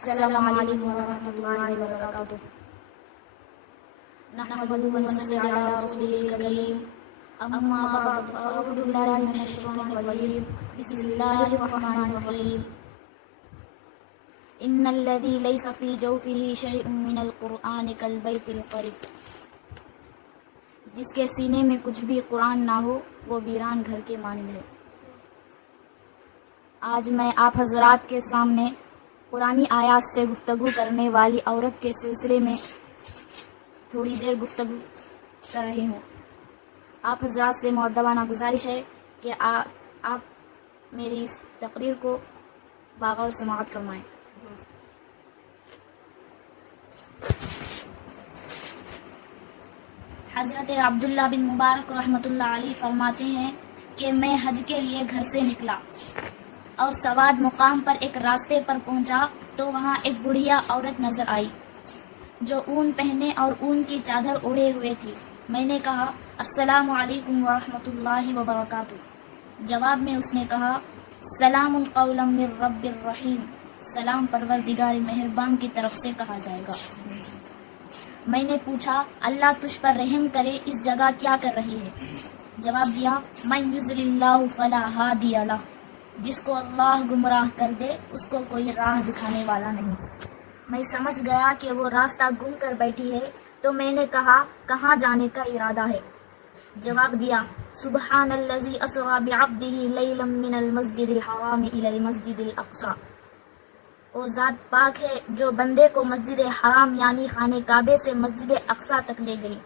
السلام علیکم ورحمۃ اللہ وبرکاتہ۔ نحمدہ و نصلی علی رسولہ الکریم، اما بعد فاعوذ باللہ من الشیطان الرجیم، بسم اللہ الرحمن الرحیم۔ ان الذی لیس فی جوفہ شیء من القرآن کالبیت الخرب، جس کے سینے میں کچھ بھی قرآن نہ ہو وہ ویران گھر کے مانند ہے۔ آج میں آپ حضرات کے سامنے قرآنی آیات سے گفتگو کرنے والی عورت کے سلسلے میں تھوڑی دیر گفتگو کر رہی ہوں۔ آپ حضرات سے مؤدبانہ گزارش ہے کہ آپ میری اس تقریر کو باغور سماعت فرمائیں۔ حضرت عبداللہ بن مبارک رحمۃ اللہ علیہ فرماتے ہیں کہ میں حج کے لیے گھر سے نکلا اور سواد مقام پر ایک راستے پر پہنچا تو وہاں ایک بڑھیا عورت نظر آئی جو اون پہنے اور اون کی چادر اوڑھے ہوئے تھی۔ میں نے کہا السلام علیکم ورحمۃ اللہ وبرکاتہ۔ جواب میں اس نے کہا سلام قولا من رب الرحیم، سلام پروردگار مہربان کی طرف سے کہا جائے گا۔ میں نے پوچھا اللہ تجھ پر رحم کرے، اس جگہ کیا کر رہی ہے؟ جواب دیا من یضلل اللہ فلا ہادی لہ، جس کو اللہ گمراہ کر دے اس کو کوئی راہ دکھانے والا نہیں۔ میں سمجھ گیا کہ وہ راستہ گم کر بیٹھی ہے تو میں نے کہا کہاں جانے کا ارادہ ہے؟ جواب دیا سبحان الذی اسری بعبدہ لیلا من المسجد الحرام الی المسجد الاقصی، وہ ذات پاک ہے جو بندے کو مسجد حرام یعنی خانہ کعبے سے مسجد اقصی تک لے گئی۔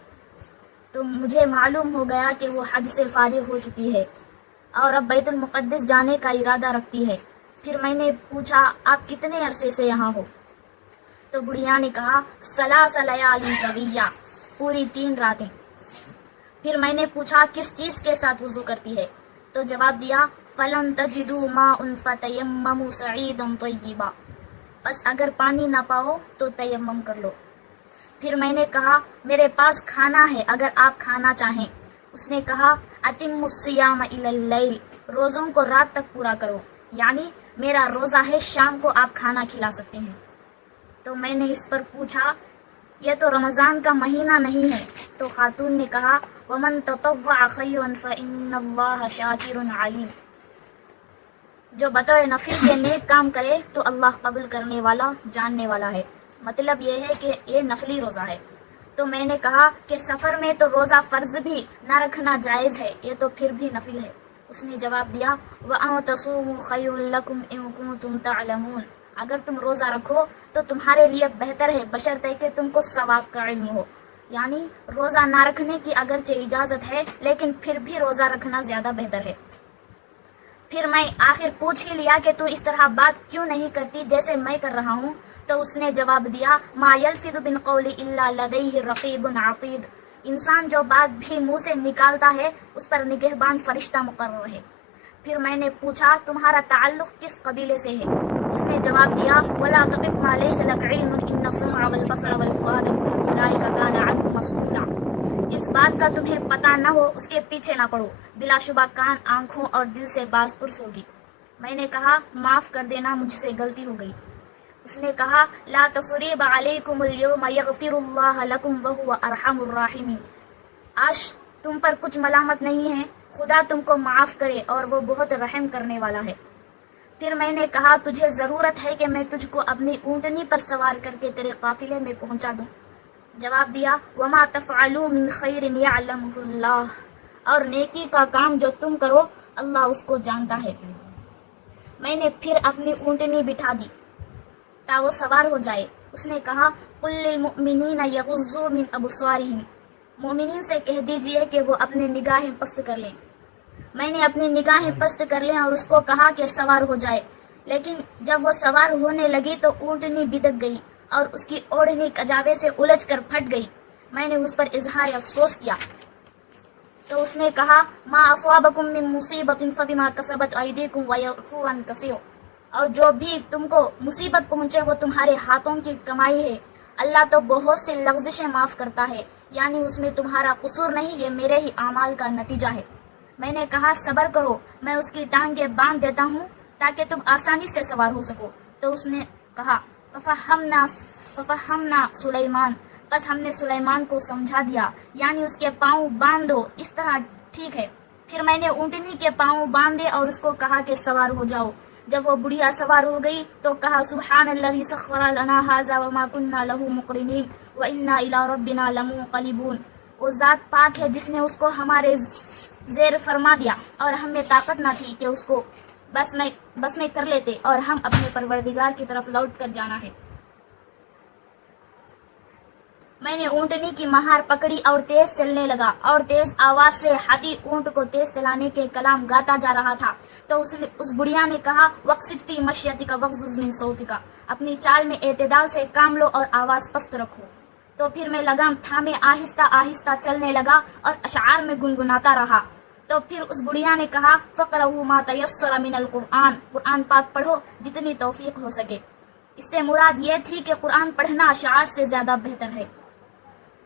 تو مجھے معلوم ہو گیا کہ وہ حج سے فارغ ہو چکی ہے اور اب بیت المقدس جانے کا ارادہ رکھتی ہے۔ پھر میں نے پوچھا آپ کتنے عرصے سے یہاں ہو؟ تو بڑھیا نے کہا ثلاث لیال سویہ، پوری 3 راتیں۔ پھر میں نے پوچھا کس چیز کے ساتھ وضو کرتی ہے؟ تو جواب دیا فلن تجدوا ماء فتیمموا صعیدا طیبا، بس اگر پانی نہ پاؤ تو تیمم کر لو۔ پھر میں نے کہا میرے پاس کھانا ہے اگر آپ کھانا چاہیں۔ اس نے کہا اتم الصیام الی اللیل، روزوں کو رات تک پورا کرو، یعنی میرا روزہ ہے شام کو آپ کھانا کھلا سکتے ہیں۔ تو میں نے اس پر پوچھا یہ تو رمضان کا مہینہ نہیں ہے؟ تو خاتون نے کہا ومن تطوع خیرا فإن اللہ شاکر علیم، جو بطور نفل کے نیک کام کرے تو اللہ قبول کرنے والا جاننے والا ہے۔ مطلب یہ ہے کہ یہ نفلی روزہ ہے۔ تو میں نے کہا کہ سفر میں تو روزہ فرض بھی نہ رکھنا جائز ہے، یہ تو پھر بھی نفل ہے۔ اس نے جواب دیا وَأَن تَصُومُوا خَيْرٌ لَكُمْ إِن كُنتُمْ تَعْلَمُونَ، اگر تم روزہ رکھو تو تمہارے لیے بہتر ہے بشرطے کہ تم کو ثواب کا علم ہو، یعنی روزہ نہ رکھنے کی اگرچہ اجازت ہے لیکن پھر بھی روزہ رکھنا زیادہ بہتر ہے۔ پھر میں آخر پوچھ ہی لیا کہ تو اس طرح بات کیوں نہیں کرتی جیسے میں کر رہا ہوں؟ تو اس نے جواب دیا ما یلفظ من قول الا لدیہ رقیب عتید، انسان جو بات بھی منہ سے نکالتا ہے اس پر نگہبان فرشتہ مقرر ہے۔ پھر میں نے پوچھا تمہارا تعلق کس قبیلے سے ہے؟ اس نے جواب دیا ولا تقف ما لیس لک علم ان السمع والبصر والفؤاد کل اولئک کان عنہ مسئولا، جس بات کا تمہیں پتہ نہ ہو اس کے پیچھے نہ پڑو، بلا شبہ کان، آنکھوں اور دل سے باز پرس ہوگی۔ میں نے کہا معاف کر دینا مجھ سے غلطی ہو گئی۔ اس نے کہا لا تصریب علیکم اليوم یغفر اللہ لکم وہو ارحم الراحمین، آج تم پر کچھ ملامت نہیں ہے، خدا تم کو معاف کرے اور وہ بہت رحم کرنے والا ہے۔ پھر میں نے کہا تجھے ضرورت ہے کہ میں تجھ کو اپنی اونٹنی پر سوار کر کے تیرے قافلے میں پہنچا دوں؟ جواب دیا وما تفعلوا من خیر یعلمہ اللہ، اور نیکی کا کام جو تم کرو اللہ اس کو جانتا ہے۔ میں نے پھر اپنی اونٹنی بٹھا دی تا وہ سوار ہو جائے۔ اس نے کہا قل للمؤمنین یغضوا من ابصارہم، مومنین سے کہہ دیجئے کہ وہ اپنے نگاہیں پست کر لیں۔ میں نے اپنی نگاہیں پست کر لیں اور اس کو کہا کہ سوار ہو جائے، لیکن جب وہ سوار ہونے لگی تو اونٹنی بدک گئی اور اس کی اوڑھنی کجاوے سے الجھ کر پھٹ گئی۔ میں نے اس پر اظہار افسوس کیا تو اس نے کہا ما اصابکم من مصیبت فبما کسبت ایدیکم ویعفو عن کثیر، اور جو بھی تم کو مصیبت پہنچے وہ تمہارے ہاتھوں کی کمائی ہے، اللہ تو بہت سی لغزشیں معاف کرتا ہے، یعنی اس میں تمہارا قصور نہیں، یہ میرے ہی اعمال کا نتیجہ ہے۔ میں نے کہا صبر کرو، میں اس کی ٹانگیں باندھ دیتا ہوں تاکہ تم آسانی سے سوار ہو سکو۔ تو اس نے کہا फफहमना सुलेमान, बस हमने सुलेमान को समझा दिया, यानी उसके पाँव बांध दो, इस तरह ठीक है। फिर मैंने ऊँटनी के पाँव बांधे और उसको कहा कि सवार हो जाओ। जब वो बुढ़िया सवार हो गई तो कहा सुब्हानल्लज़ी सख्खरा लना हाज़ा वमा कुन्ना लहू मुक़रिनीन व इन्ना इला रब्बिना लमुक़लिबून। वो ज़ात पाक है जिसने उसको हमारे ज़ेर फरमा दिया और हमें ताकत न थी कि उसको बस में कर लेते, और हम अपने परवरदिगार की तरफ लौट कर जाना है। मैंने ऊँटनी की महार पकड़ी और तेज चलने लगा, और तेज आवाज से हाथी ऊँट को तेज चलाने के कलाम गाता जा रहा था। तो उस बुढ़िया ने कहा वक़्सिद फी मशयतिका वग़्ज़ुज़ मिन सौतिका, अपनी चाल में एतदाल से काम लो और आवाज पस्त रखो। तो फिर मैं लगाम थामे आहिस्ता आहिस्ता चलने लगा और अशआर में गुनगुनाता रहा। तो फिर उस बुढ़िया ने कहा फ़क़रऊ मा तयस्सर मिनल कुरआन, कुरान पाक पढ़ो जितनी तौफीक हो सके। इससे मुराद ये थी कि कुरान पढ़ना अशआर से ज्यादा बेहतर है।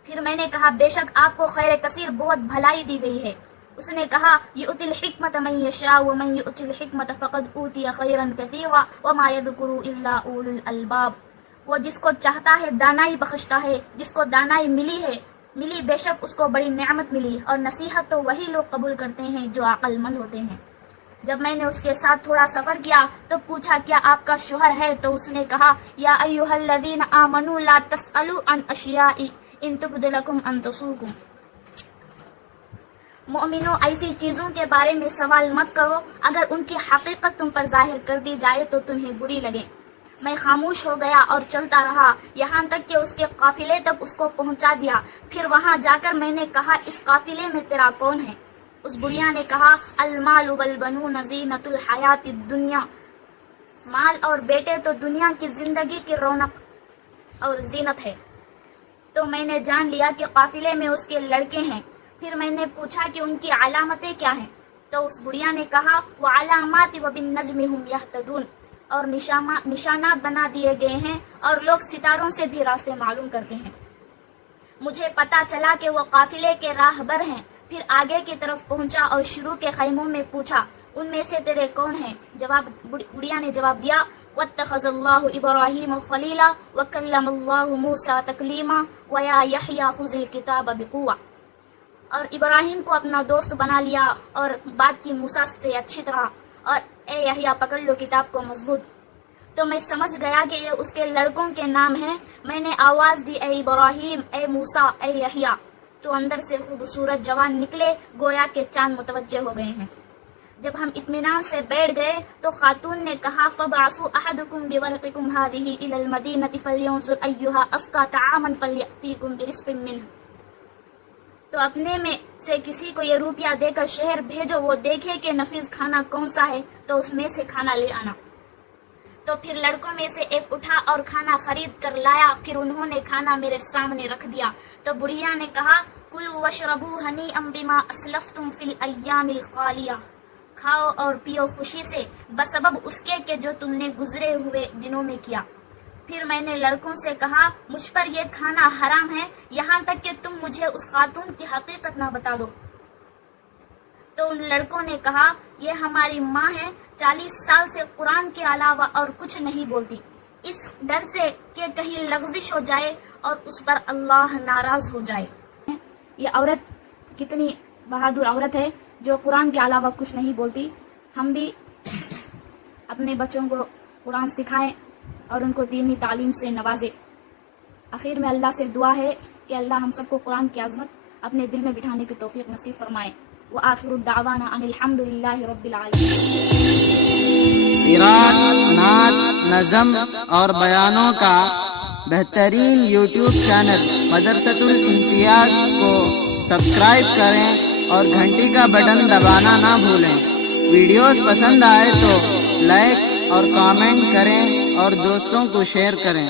फिर मैंने कहा बेशक आपको खैर कसीर बहुत भलाई दी गई है। उसने कहा युतिल हिकमत मन यशा व मन युतिल हिकमत फ़क़द ऊतिया खैरन कसीरा व मा यज़कुरु इल्ला उलुल अलबाब। वो जिसको चाहता है दानाई बख्शता है, जिसको दानाई मिली बेशक उसको बड़ी नेमत मिली, और नसीहत तो वही लोग कबूल करते हैं जो अक्लमंद होते हैं। जब मैंने उसके साथ थोड़ा सफर किया तो पूछा क्या आपका शोहर है? तो उसने कहा या अय्युहल्लज़ीना आमनू ला तसअलू अन अशियाई इन तुब्द लकुम अन तसूकुम। मोमिनो ऐसी चीजों के बारे में सवाल मत करो, अगर उनकी हकीकत तुम पर जाहिर कर दी जाए तो तुम्हें बुरी लगे। मैं खामोश हो गया और चलता रहा, यहाँ तक कि उसके काफिले तक उसको पहुँचा दिया। फिर वहाँ जाकर मैंने कहा इस काफिले में तेरा कौन है? उस बुढ़िया ने कहा अलमाल वल बनून ज़ीनतुल हयातिद दुनिया, माल और बेटे तो दुनिया की जिंदगी की रौनक और जीनत है। तो मैंने जान लिया कि काफिले में उसके लड़के हैं। फिर मैंने पूछा कि उनकी अलामतें क्या हैं? तो उस बुढ़िया ने कहा वो अलामाति व बिन नज्मि हुम यहतदून, और निशानात बना दिए गए हैं और लोग सितारों से भी रास्ते मालूम करते हैं। मुझे पता चला कि वो काफिले के राहबर हैं। फिर आगे की तरफ पहुंचा और शुरू के खैमों में पूछा उनमें से तेरे कौन हैं? बुढ़िया ने जवाब दिया वत्तखज़ल्लाहु इब्राहीम खलीला व कल्लमल्लाहु मूसा तकलीमा व या यहया खुज़िल किताब बिक़ुव्वा, और इब्राहिम को अपना दोस्त बना लिया और बात की मूसा से अच्छी तरह, और ए यहया पकड़ लो किताब को मजबूत। तो मैं समझ गया कि ये उसके लड़कों के नाम हैं। मैंने आवाज दी ए इब्राहिम, ए मूसा, ए यहया। तो अंदर से खूबसूरत जवान निकले, गोया के चांद मुतवज्जे हो गए हैं। जब हम इत्मीनान से बैठ गए तो खातून ने कहा फबअसू अहदुकुम बिवरक़िकुम हादिही इलल मदीनति फलयंजुर अय्युहा अस्का तआमन फलयअतीकुम बिरिज़्क़िन मिन्हु। तो अपने में से किसी को ये रुपया देकर शहर भेजो, वो देखे कि नफीस खाना कौन सा है तो उसमें से खाना ले आना। तो फिर लड़कों में से एक उठा और खाना खरीद कर लाया। फिर उन्होंने खाना मेरे सामने रख दिया। तो बुढ़िया ने कहा कुलू वशरबू हनीअम बिमा अस्लफ्तुम फिल अय्यामिल खालिया, खाओ और पियो खुशी से बसबब उसके के जो तुमने गुजरे हुए दिनों में किया। फिर मैंने लड़कों से कहा मुझ पर यह खाना हराम है, यहाँ तक कि तुम मुझे उस खातून की हकीकत न बता दो। तो उन लड़कों ने कहा यह हमारी माँ है, 40 साल से कुरान के अलावा और कुछ नहीं बोलती, इस डर से कि कहीं लग़ज़िश हो जाए और उस पर अल्लाह नाराज हो जाए। ये औरत कितनी बहादुर औरत है जो कुरान के अलावा कुछ नहीं बोलती। हम भी अपने बच्चों को कुरान सिखाएं और उनको दीनी तालीम से नवाजे। आखिर में अल्लाह से दुआ है कि अल्लाह हम सबको कुरान की आज़मत अपने दिल में बिठाने की तौफीक नसीब फरमाए। व आखिरु दावाना अनिल हम्दुलिल्लाहि रब्बिल आलमीन। क़िरात, नात, नज़म और बयानों का बेहतरीन यूट्यूब चैनल मदरसतुल इम्तियाज़ को सब्सक्राइब करें और घंटी का बटन दबाना ना भूलें। वीडियोस पसंद आए तो लाइक और कमेंट करें और दोस्तों को शेयर करें।